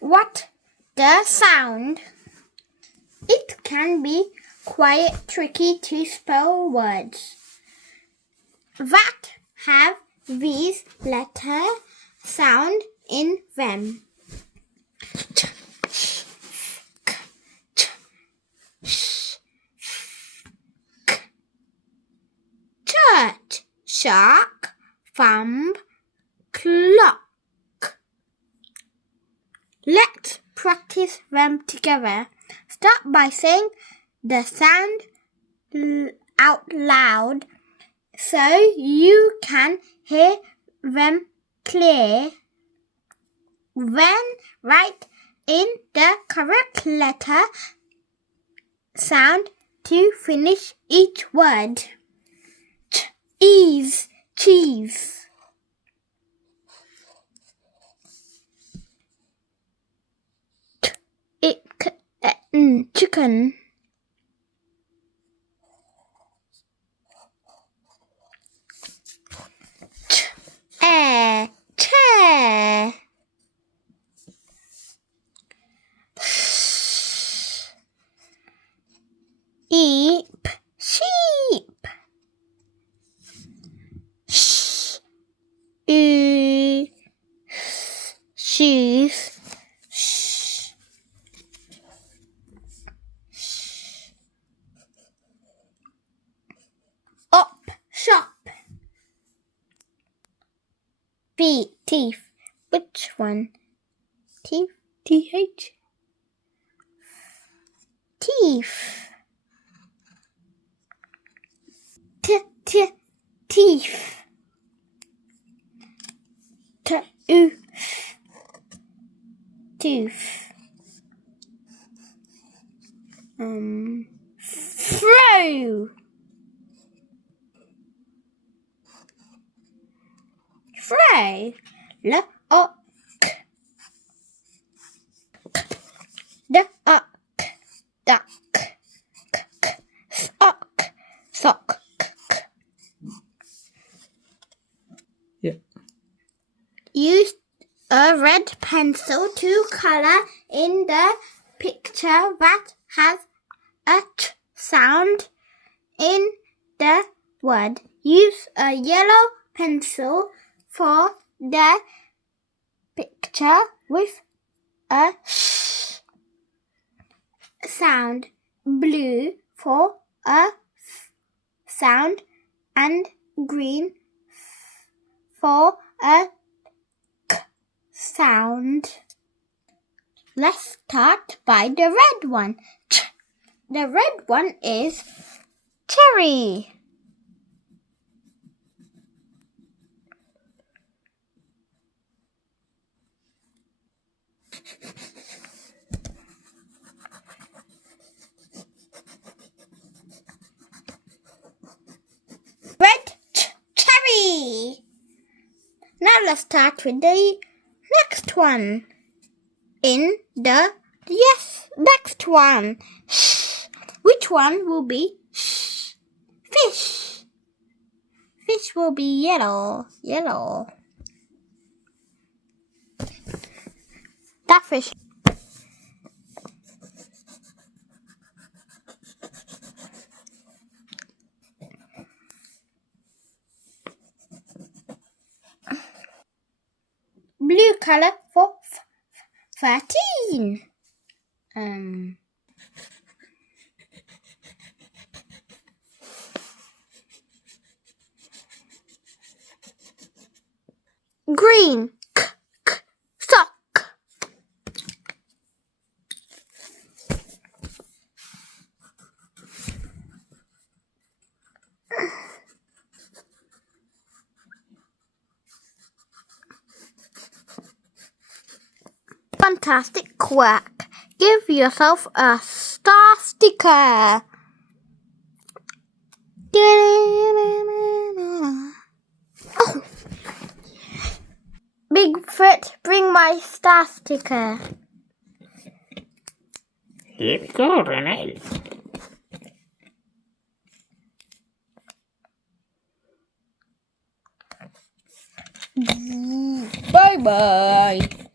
What the sound? It can be quite tricky to spell words that have these letter sound in them. Church, shark, thumb, clock. Let's practice them together. Start by saying the sound out loud so you can hear them clear. Then write in the correct letter sound to finish each word. Cheese, cheese. Chicken. Chair, chair. Sheep, sheep. Shoes. Up, shop. Feet, teeth. Which one? Teeth, T-H. Teeth. Teeth. Tooth. Throw. Throw. Look. Duck. Sock. Yeah. Use a red pencil to color in the picture that has a ch sound in the word. Use a yellow pencil for the picture with a sh sound, blue for a f sound, and green for a k sound. Let's start by the red one. The red one is cherry. Red cherry. Now let's start with the next one. Next one. Which one will be fish? Fish will be yellow. That fish. Blue color for 13. Green sock. Fantastic work. Give yourself a star sticker. Oh. Bigfoot, bring my star sticker. Here we go, Renee. Bye-bye.